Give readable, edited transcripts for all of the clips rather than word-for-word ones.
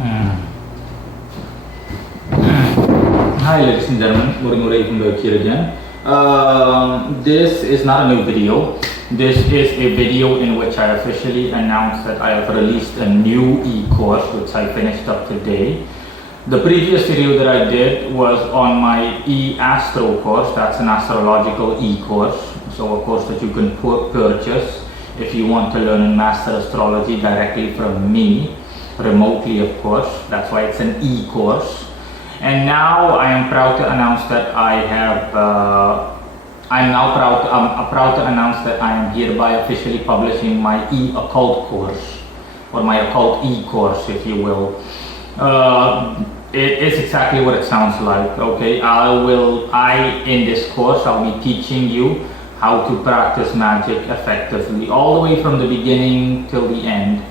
Hi ladies and gentlemen, Murimure Ikunberg here again. This is not a new video. This is a video in which I officially announced that I have released a new e-course which I finished up today. The previous video that I did was on my E-astro course. That's an astrological e-course. So a course that you can purchase if you want to learn and master astrology directly from me, remotely of course. That's why it's an e-course. And now I am proud to announce that I'm proud to announce that I am hereby officially publishing my E-occult course, or my occult e-course, if you will. It is exactly what it sounds like. Okay, in this course I'll be teaching you how to practice magic effectively, all the way from the beginning till the end.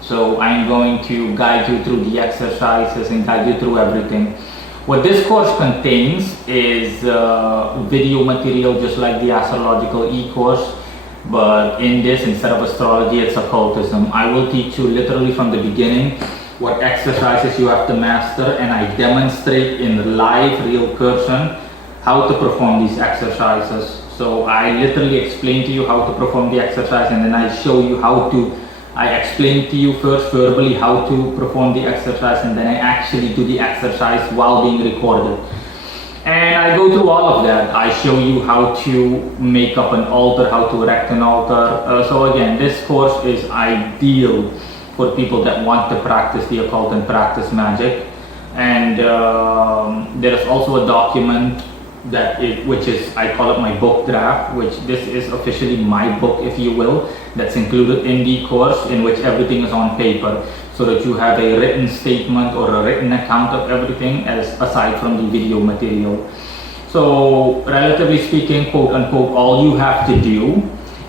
So I'm going to guide you through the exercises and guide you through everything. What this course contains is video material just like the astrological e-course, but in this, instead of astrology, it's occultism. I will teach you literally from the beginning what exercises you have to master, and I demonstrate in live, real person how to perform these exercises. So I literally explain to you how to perform the exercise, and then I show you I explain to you first verbally how to perform the exercise, and then I actually do the exercise while being recorded. And I go through all of that. I show you how to make up an altar, how to erect an altar. So again, this course is ideal for people that want to practice the occult and practice magic. And there is also a document I call it my book draft, which this is officially my book, if you will, that's included in the course, in which everything is on paper, so that you have a written statement or a written account of everything aside from the video material. So relatively speaking, quote unquote, all you have to do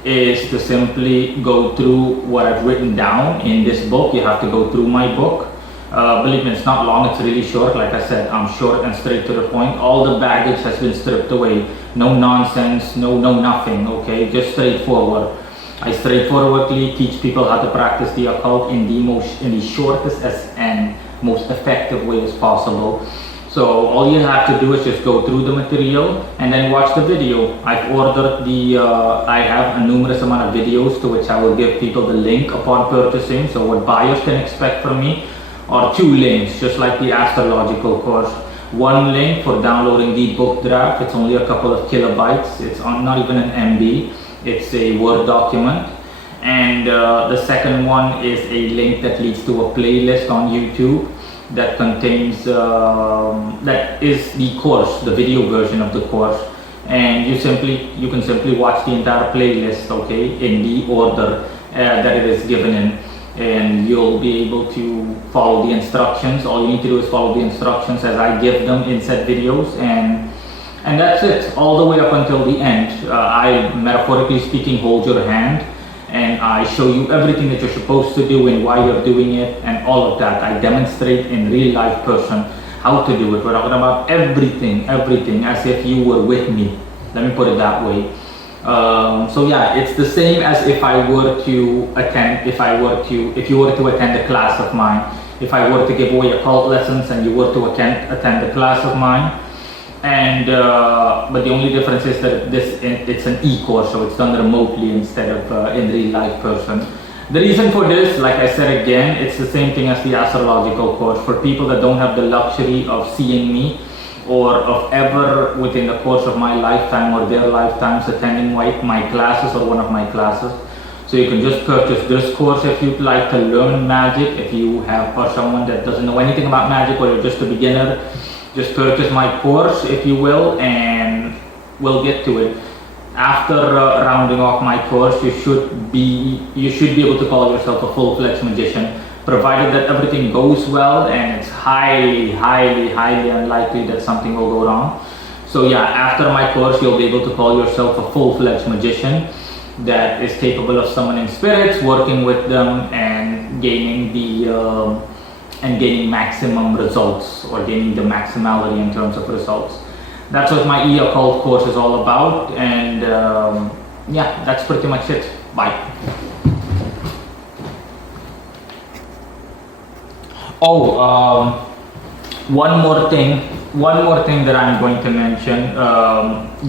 is to simply go through what I've written down in this book. You have to go through my book. Believe me, it's not long, it's really short. Like I said, I'm short and straight to the point. All the baggage has been stripped away. No nonsense, no nothing, okay? Just straightforward. I straightforwardly teach people how to practice the occult in the shortest and most effective way as possible. So all you have to do is just go through the material and then watch the video. I've ordered I have a numerous amount of videos to which I will give people the link upon purchasing. So what buyers can expect from me are 2 links, just like the astrological course. One link for downloading the book draft. It's only a couple of kilobytes. It's not even an MB. It's a Word document. And the second one is a link that leads to a playlist on YouTube that contains, that is the course, the video version of the course. And you can simply watch the entire playlist, okay, in the order that it is given in. And you'll be able to follow the instructions. All you need to do is follow the instructions as I give them in said videos, and that's it, all the way up until the end. I, metaphorically speaking, hold your hand and I show you everything that you're supposed to do and why you're doing it and all of that. I demonstrate in real life person how to do it. We're talking about everything as if you were with me. Let me put it that way. So yeah, it's the same as if you were to attend a class of mine. If I were to give away occult lessons and you were to attend a class of mine, and but the only difference is that it's an e-course, so it's done remotely instead of in real life person. The reason for this, like I said again, it's the same thing as the astrological course. For people that don't have the luxury of seeing me, or of ever within the course of my lifetime or their lifetimes attending my classes or one of my classes. So you can just purchase this course if you'd like to learn magic. If you have for someone that doesn't know anything about magic, or you're just a beginner, just purchase my course, if you will, and we'll get to it. After rounding off my course, you should be able to call yourself a full-fledged magician, provided that everything goes well, and it's highly unlikely that something will go wrong. So yeah, after my course, you'll be able to call yourself a full-fledged magician that is capable of summoning spirits, working with them, and gaining maximum results, or gaining the maximality in terms of results. That's what my E-occult course is all about, and yeah, that's pretty much it. Bye. Oh, one more thing that I'm going to mention.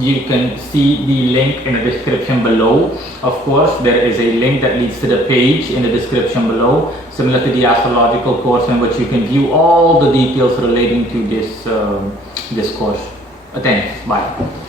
You can see the link in the description below. Of course, there is a link that leads to the page in the description below, similar to the astrological course, in which you can view all the details relating to this course. Thanks. Bye.